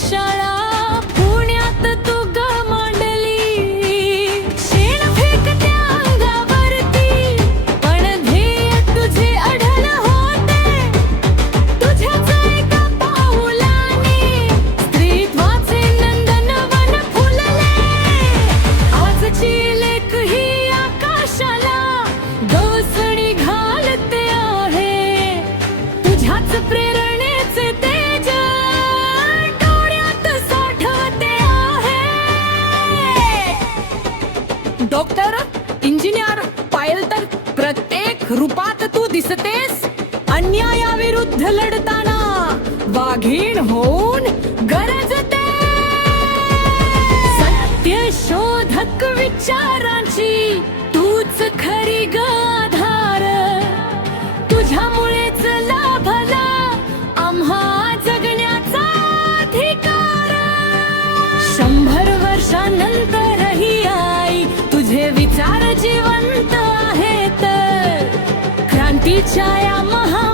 शाळा पुण्यात तू ग मांडली. शेण फेकत्या अंगावरती पण ध्येय तुझे अढळ होते. तुझ्याच एका पाऊलाने स्त्रीत्वाचे नंदनवन फुलले. आजची लेख ही आकाशाला गवसणी घालते आहे. तुझ्याच प्रेरणेचे तेज डोळ्यात साठवते आहे. डॉक्टर, इंजिनियर, पायल तर प्रत्येक रूपात तू दिसतेस. अन्यायाविरुद्ध लढताना वाघीण होऊन गरजते. सत्यशोधक विचारांची तूच खरी ग आधार. तुझ्यामुळेच लाभला आम्हा जगण्याचा अधिकार. 100 वर्षानंतरही आई तुझे विचार जिवंत आहेत. क्रांतीच्या या महा